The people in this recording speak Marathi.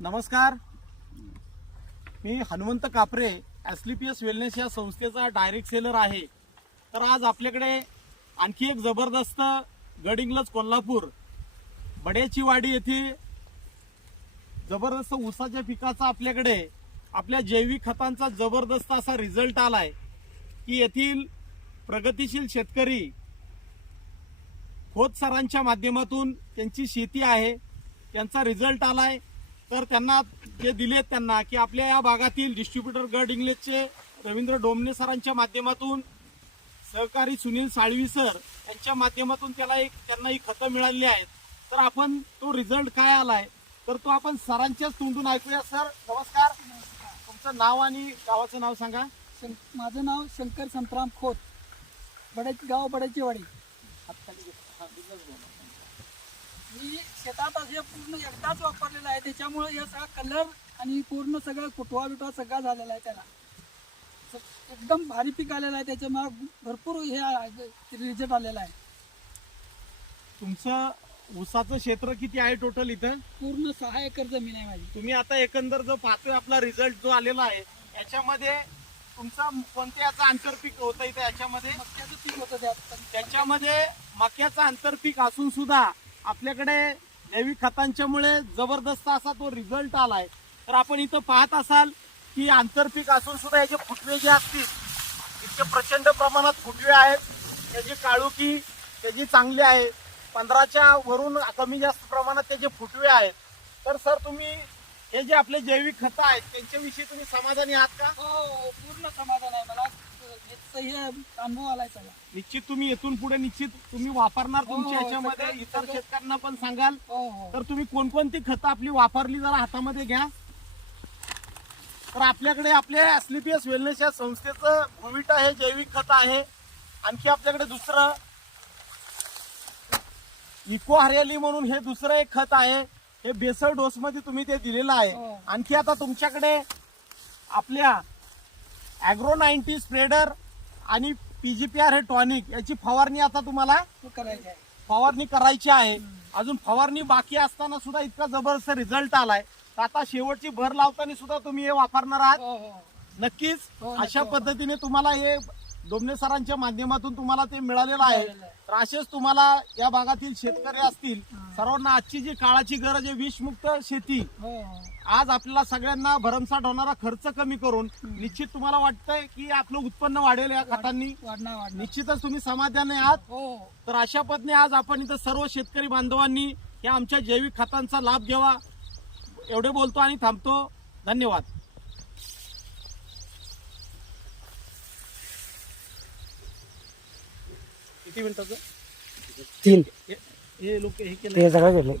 नमस्कार, मी हनुमंत कापरे, एसलीपीएस वेलनेस या संस्थेचा डायरेक्ट सेलर आहे। तर आज आपल्याकडे आणखी एक जबरदस्त गडिंग्लज कोल्हापूर बड्याची वाडी येथे जबरदस्त ऊसाच्या पिकाचा आपल्याकडे आपल्या जैविक खतांचा जबरदस्त असा रिझल्ट आलाय की येथील प्रगतिशील शेतकरी खोत सरांच्या माध्यमातून त्यांची शेती आहे, त्यांचा रिझल्ट आलाय। तर त्यांना जे दिलेत त्यांना की आपल्या या भागातील डिस्ट्रीब्युटर गडिंग्लजचे रवींद्र डोमणे सरांच्या माध्यमातून, सहकारी सुनील साळवी सर यांच्या माध्यमातून त्यांना ही खतं मिळाली आहेत। तर आपण तो रिझल्ट काय आलाय तर तो आपण सरांच्याच तोंडून ऐकूया। सर नमस्कार, तुमचं नाव आणि गावाचं नाव सांगा। माझं नाव शंकर संतराम खोत, गाव बड्याची वाडी। मी शेतात असे पूर्ण एकदाच वापरलेला आहे, त्याच्यामुळे हे सगळा कलर आणि पूर्ण सगळं कुटवा बिटवा सगळा झालेला आहे। त्याला एकदम भारी पीक आलेलं आहे, त्याच्यामुळे भरपूर हे रिझल्ट आलेला आहे। तुमचं ऊसाचं क्षेत्र किती आहे टोटल? इथं पूर्ण 6 एकर जमीन आहे माझी। तुम्ही आता एकंदर जो पाहतोय आपला रिझल्ट जो आलेला आहे याच्यामध्ये तुमचा कोणत्या याचं आंतरपीक होतं? इथं याच्यामध्ये मक्याचं पीक होतं, त्याच्यामध्ये मक्याचं आंतरपीक असून सुद्धा आपल्याकडे जैविक खतांच्यामुळे जबरदस्त असा तो रिझल्ट आलाय। तर आपण इथं पाहत असाल की आंतरपीक असून सुद्धा याचे फुटवे जे असतील इतके प्रचंड प्रमाणात फुटवे आहेत, त्याची काळुकी त्याची चांगली आहे, 15च्या वरून कमी जास्त प्रमाणात त्याचे फुटवे आहेत। तर सर तुम्ही हे जे आपले जैविक खतं आहेत त्यांच्याविषयी तुम्ही समाधानी आहात का? हो, पूर्ण समाधान आहे मला, हे अनुभव आलाय सगळा। निश्चित तुम्ही इथून पुढे निश्चित तुम्ही वापरणार तुमच्या याच्यामध्ये, इतर शेतकऱ्यांना पण सांगाल। तर तुम्ही कोणकोणती खतं आपली वापरली जरा हातामध्ये घ्या। तर आपल्याकडे आपल्या एसलीपीएस वेलनेस या संस्थेचं भूविटा हे जैविक खत आहे। आणखी आपल्याकडे दुसरं इको हरियाली म्हणून हे दुसरं एक खत आहे, हे बेसल डोस मध्ये तुम्ही ते दिलेलं आहे। आणखी आता तुमच्याकडे आपल्या ॲग्रो 90 स्प्रेडर आणि पीजीपीआर हे टॉनिक याची फवारणी आता तुम्हाला करायची आहे। अजून फवारणी बाकी असताना सुद्धा इतका जबरदस्त रिझल्ट आलाय, तर आता शेवटची भर लावताना सुद्धा तुम्ही हे वापरणार आहात नक्कीच। अशा पद्धतीने तुम्हाला हे डोमणे सरांच्या माध्यमातून तुम्हाला ते मिळालेलं आहे। तर असेच तुम्हाला या भागातील शेतकरी असतील सर्वांना आजची जी काळाची गरज आहे विषमुक्त शेती, आज आपल्याला सगळ्यांना भरमसाठ होणारा खर्च कमी करून निश्चित तुम्हाला वाटतंय की आपलं उत्पन्न वाढेल या खतांनी, निश्चितच तुम्ही समाधानी आहात। तर अशा पद्धतीने आज आपण इथं सर्व शेतकरी बांधवांनी या आमच्या जैविक खतांचा लाभ घ्यावा एवढे बोलतो आणि थांबतो। धन्यवाद। किती मिनिटाचं? 3 हे लोक हे केलं ते सगळं केलं।